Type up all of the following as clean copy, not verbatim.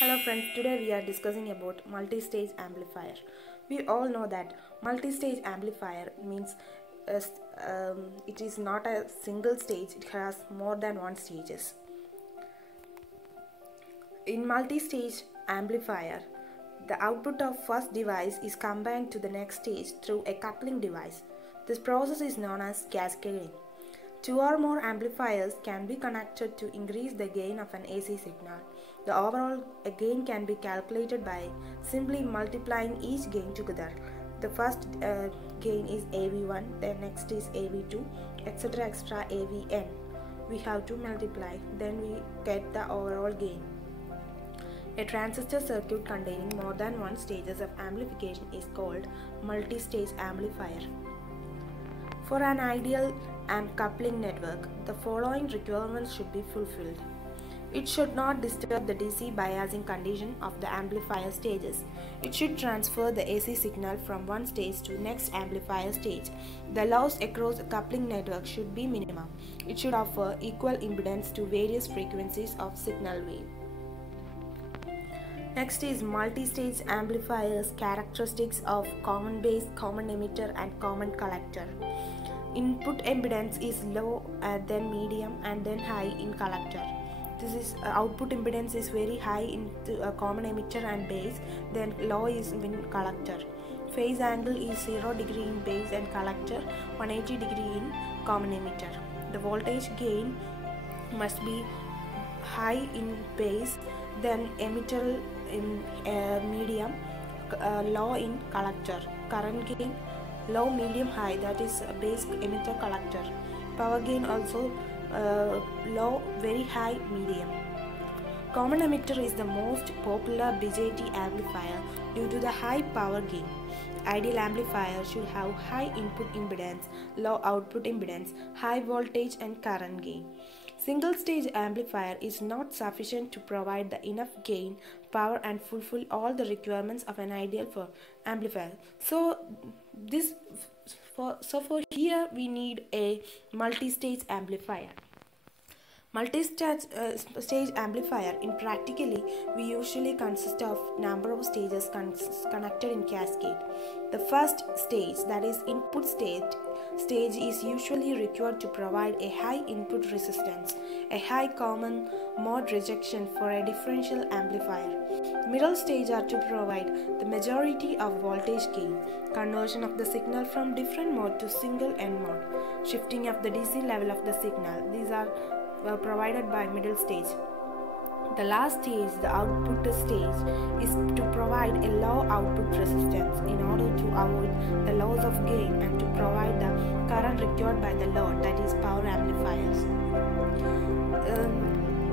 Hello friends, today we are discussing about multi-stage amplifier. We all know that multi-stage amplifier means it is not a single stage, it has more than one stages. In multi-stage amplifier, the output of first device is combined to the next stage through a coupling device. This process is known as cascading. Two or more amplifiers can be connected to increase the gain of an AC signal. The overall gain can be calculated by simply multiplying each gain together. The first gain is AV1, the next is AV2, etc. extra AVN. We have to multiply, then we get the overall gain. A transistor circuit containing more than one stages of amplification is called multi-stage amplifier. For an ideal coupling network, the following requirements should be fulfilled. It should not disturb the DC biasing condition of the amplifier stages. It should transfer the AC signal from one stage to next amplifier stage. The loss across a coupling network should be minimum. It should offer equal impedance to various frequencies of signal wave. Next is multi-stage amplifiers, characteristics of common base, common emitter and common collector. Input impedance is low, then medium and then high in collector. This is output impedance is very high in common emitter and base, then low is in collector. Phase angle is 0 degree in base and collector, 180 degree in common emitter. The voltage gain must be high in base, then emitter in medium, low in collector. Current gain low, medium, high, that is base, emitter, collector. Power gain also low, very high, medium. Common emitter is the most popular BJT amplifier due to the high power gain. Ideal amplifier should have high input impedance, low output impedance, high voltage and current gain. Single stage amplifier is not sufficient to provide the enough gain, power and fulfill all the requirements of an ideal for amplifier. So for here we need a multi-stage amplifier. Multi-stage amplifier in practically we usually consist of number of stages connected in cascade. The first stage, that is input stage is usually required to provide a high input resistance, a high common mode rejection for a differential amplifier. Middle stage are to provide the majority of voltage gain, conversion of the signal from different mode to single end mode, shifting of the DC level of the signal. These are provided by middle stage. The last stage, the output stage, is to provide a low output resistance in order to avoid the loss of gain and to provide the current required by the load, that is power amplifiers.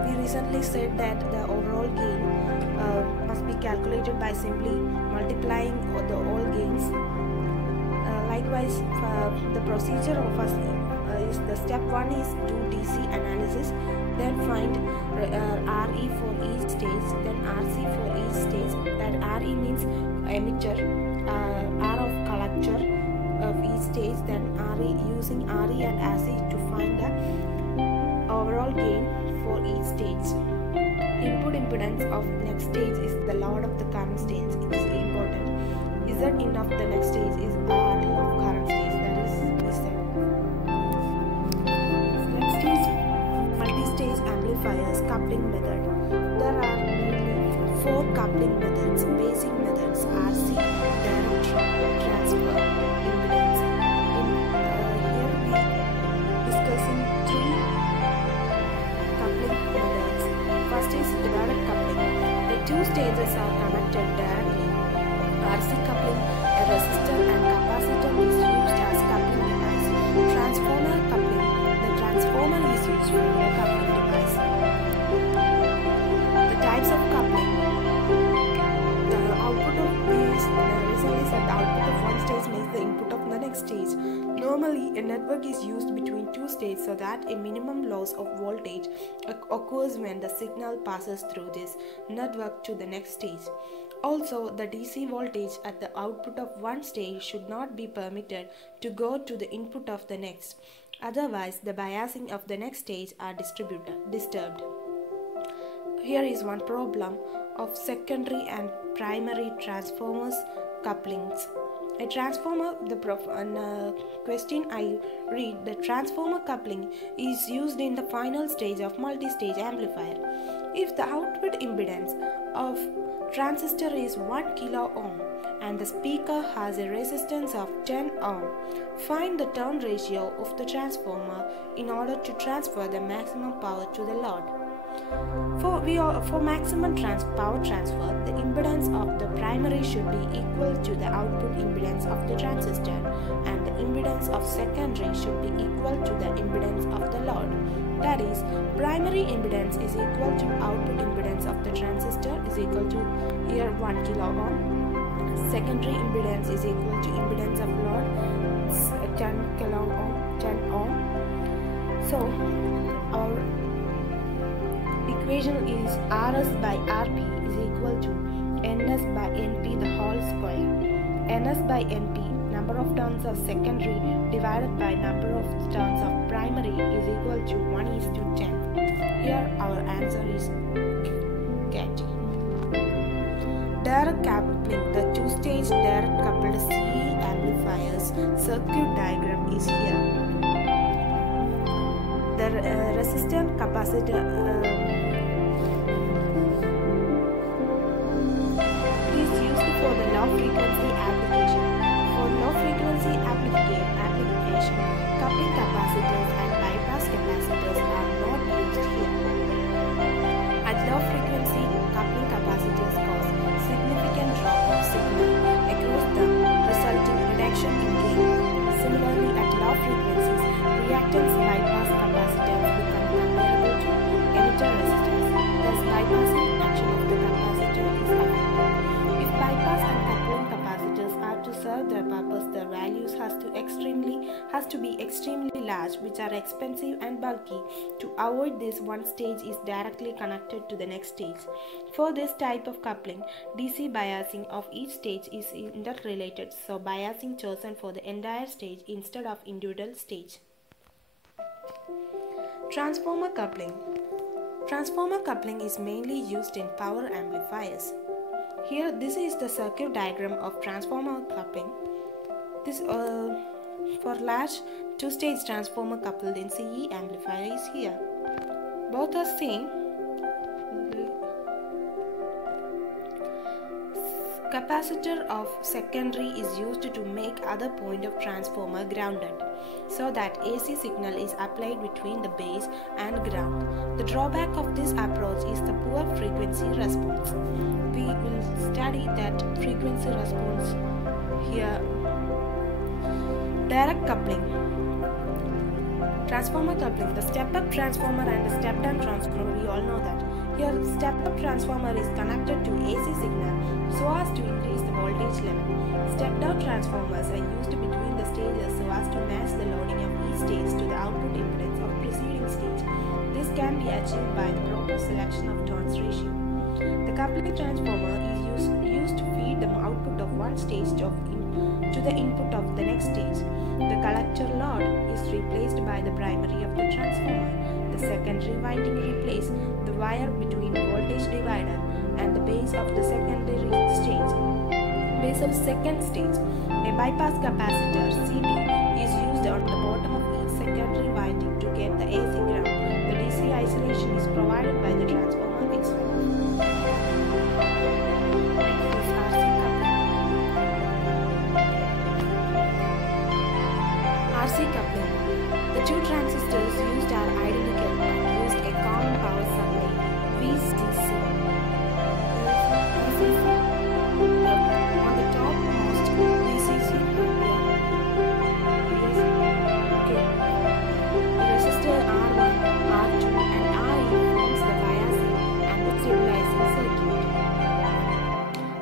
We recently said that the overall gain must be calculated by simply multiplying the all gains. Likewise, the procedure of us is the step 1 is do DC analysis, then find RE for each stage, then RC for each stage. That RE means emitter, R of collector of each stage, then RE, using RE and RC to find the overall gain for each stage. Input impedance of next stage is the load of the current stage. It is important. Zin of the next stage is RL of current stage, that is Zin. Next is multi-stage amplifiers coupling method. There are mainly 4 coupling methods, basic methods: RC, direct transfer, impedance. Here we discussing 3 coupling methods. First is direct coupling. The 2 stages are connected directly. RC coupling, a resistor and capacitor is used as coupling device. Transformer coupling, the transformer is used for a coupling device. The types of coupling. The output of these, recently said the output of one stage makes the input of the next stage. Normally, a network is used between 2 stages so that a minimum loss of voltage occurs when the signal passes through this network to the next stage. Also, the DC voltage at the output of one stage should not be permitted to go to the input of the next. Otherwise, the biasing of the next stage are disturbed. Here is one problem of secondary and primary transformers couplings. A transformer, question I read, the transformer coupling is used in the final stage of multi-stage amplifier. If the output impedance of transistor is 1 kilo ohm and the speaker has a resistance of 10 ohm, find the turn ratio of the transformer in order to transfer the maximum power to the load. For maximum power transfer, the impedance of the primary should be equal to the output impedance of the transistor, and the impedance of secondary should be equal to the impedance of the load. That is, primary impedance is equal to output impedance of the transistor is equal to here 1 kilo ohm. Secondary impedance is equal to impedance of load 10 kilo ohm, 10 ohm. So our equation is Rs by Rp is equal to Ns by Np the whole square. Ns by Np, number of turns of secondary divided by number of turns of primary, is equal to 1:10. Here our answer is Gateee. Direct coupling. The two-stage direct coupled CE amplifiers circuit diagram is here. The resistor capacitor is used for the low frequency application. For low frequency application, coupling capacitors and bypass capacitors are not used here. At low frequency, coupling capacitors cause significant drop of signal across them, resulting reduction in gain. Similarly, at low frequencies, reactance bypass capacitance become comparable to emitter resistance. Thus, bypassing action of the capacitor is affected. If bypass and coupling capacitors are to serve their purpose, their values has to be extremely large, which are expensive and bulky. To avoid this, one stage is directly connected to the next stage. For this type of coupling, DC biasing of each stage is interrelated, so biasing chosen for the entire stage instead of individual stage. Transformer coupling. Transformer coupling is mainly used in power amplifiers. Here, this is the circuit diagram of transformer coupling. This for large two-stage transformer coupled in CE amplifier is here. Both are same. Capacitor of secondary is used to make other point of transformer grounded, so that AC signal is applied between the base and ground. The drawback of this approach is the poor frequency response. We will study that frequency response here. Direct coupling. Transformer coupling. The step-up transformer and the step-down transformer, we all know that. Here, step-up transformer is connected to AC signal so as to increase the voltage level. Step-down transformers are used between the stages so as to match the loading of each stage to the output impedance of preceding stage. This can be achieved by the proper selection of turns ratio. The coupling transformer is used to feed the output of one stage to the input of the next stage. The collector load is replaced by the primary of the transformer. The secondary winding replaces the wire between voltage divider and the base of the secondary stage. Base of second stage. A bypass capacitor CB is used on the bottom of each secondary winding to get the AC ground. The DC isolation is provided by the transformer itself. RC coupling. The two transistors used are identical and used a common power supply VCC. On the topmost VCC the resistor R1, R2 and RE forms the biasing and the stabilizing circuit.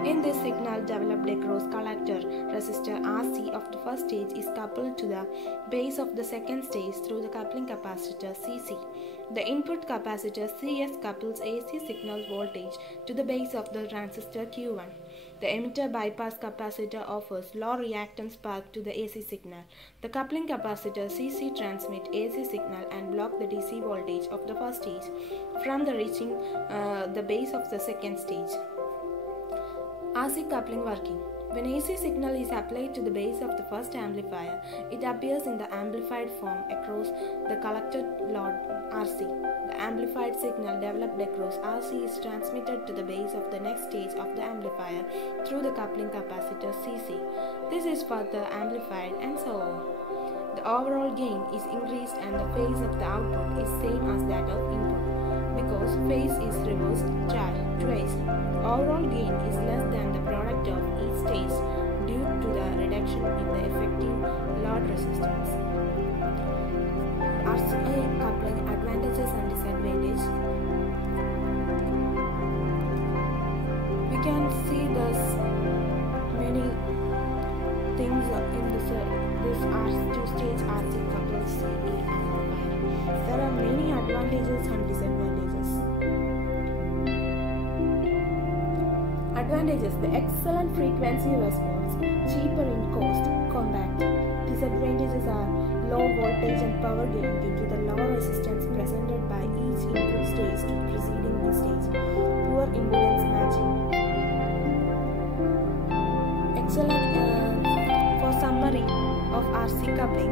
In this signal developed across collector, resistor RC of the first stage is coupled to the base of the second stage through the coupling capacitor CC. The input capacitor CS couples AC signal voltage to the base of the transistor Q1. The emitter bypass capacitor offers low reactance path to the AC signal. The coupling capacitor CC transmit AC signal and block the DC voltage of the first stage from the reaching the base of the second stage. RC coupling working. When AC signal is applied to the base of the first amplifier, it appears in the amplified form across the collector load RC. The amplified signal developed across RC is transmitted to the base of the next stage of the amplifier through the coupling capacitor CC. This is further amplified and so on. The overall gain is increased and the phase of the output is same as that of input because phase is reversed twice. Overall gain is less than the product of each stage due to the reduction in the effective load resistance. RCA coupling advantages and disadvantages. We can see many things in this two-stage RC coupled CA amplifier. There are many advantages and disadvantages. Advantages: the excellent frequency response, cheaper in cost, compact. Disadvantages are low voltage and power gain due to the low resistance presented by each input stage to preceding the stage, poor impedance matching. Excellent. For summary of RC coupling,